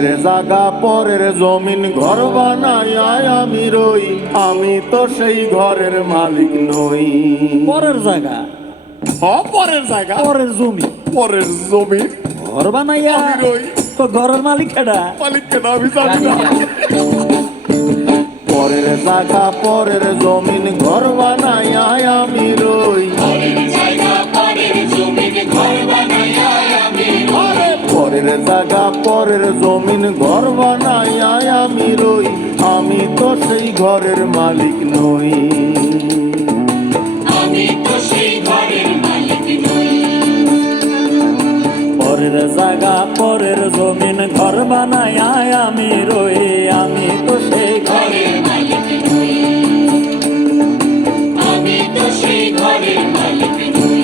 পরের জায়গা পরের জমিন ঘর বানাই আমি রই, আমি তো সেই ঘরের মালিক নই। পরের জায়গা, পরের জায়গা পরের জমি, পরের জমিন ঘর বানাইয়া আমি রই, তো ঘরের মালিক কেডা? মালিক কেন আমি জানি না। পরের জায়গা পরের জমিন ঘর বানাই আমি রই, পরের জায়গা পরের জমিন ঘর বানাই আমি রই, আমি তো সেই ঘরের মালিক নই। পরের জায়গা পরের জমিন ঘর বানাই আমি রই, আমি তো সেই ঘরের মালিক নই। আমি তো সেই ঘরের মালিক নই।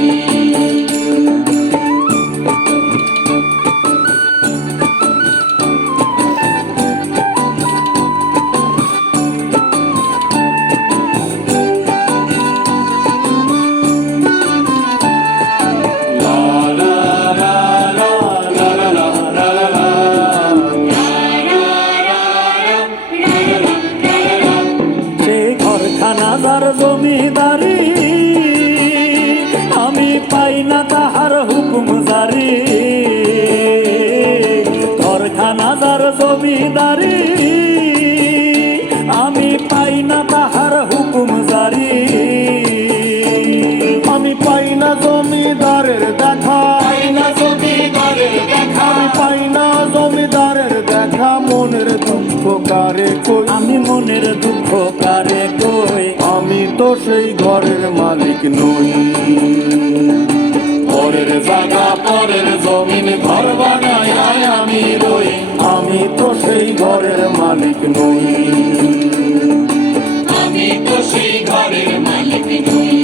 খানাদার জমিদারি আমি পাই না তাহার হুকুম জারি, খানাদার জমিদারি আমি পাই না তাহার হুকুম জারি। আমি পাই না জমিদারের দেখা, আমি পাই না জমিদারের দেখা, মনের দুঃখ কারে কই, আমি মনের দুঃখ কারে কই, আমি তো সেই ঘরের মালিক নই। পরের জায়গা পরের জমিন ঘর বানাই আমি রই, আমি তো সেই ঘরের মালিক নই। আমি তো সেই ঘরের মালিক নই।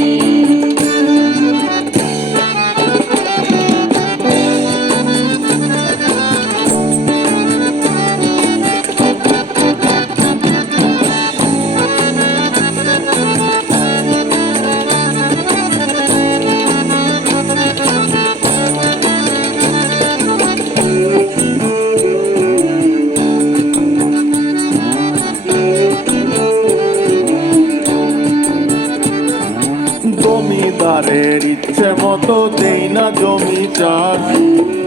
জমিদারের ইচ্ছে মতো দেই না জমি চাষ,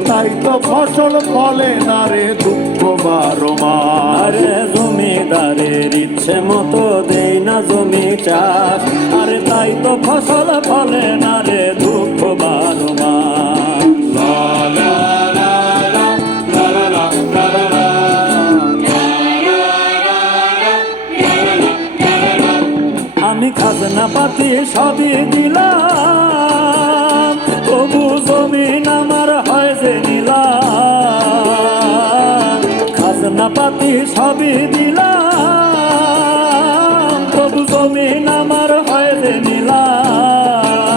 তাই তো ফসল ফলে না রে দুঃখ 12 মাস। আরে জমিদারের ইচ্ছে মতো দেই না জমি চাষ, আরে তাই তো ফসল ফলে না রে দুঃখ 12 মাস। আমি খাজনা পাতি সবই দিলাম, তবু জমিন আমার হয় যে নিলাম। খাজনা পাতি সবই দিলাম, তবু জমিন আমার হয় যে নিলাম।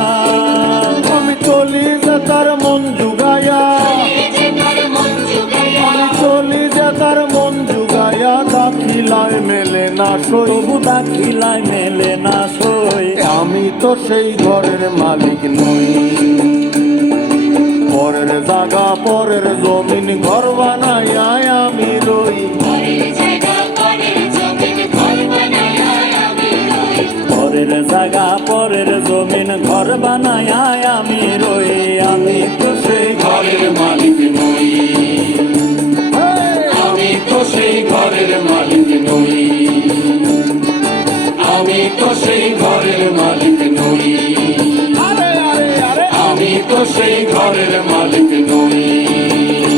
আমি চলি যে তার মন জুগাইয়া, আমি চলি যে তার মন জুগাইয়া, দাখিলায় মেলে না সই, তবু দাখিলায় মেলে না সই, আমি তো সেই ঘরের মালিক নই। পরের জায়গা পরের জমিন ঘর বানাই আমি রই, পরের জায়গা পরের জমিন ঘর বানায় আমি রই, আমি তো সেই ঘরের মালিক নই। আমি তো সেই ঘরের মালিক নই। আমি তো সেই ঘরের মালিক নই। আমি তো সেই ঘরের মালিক নই।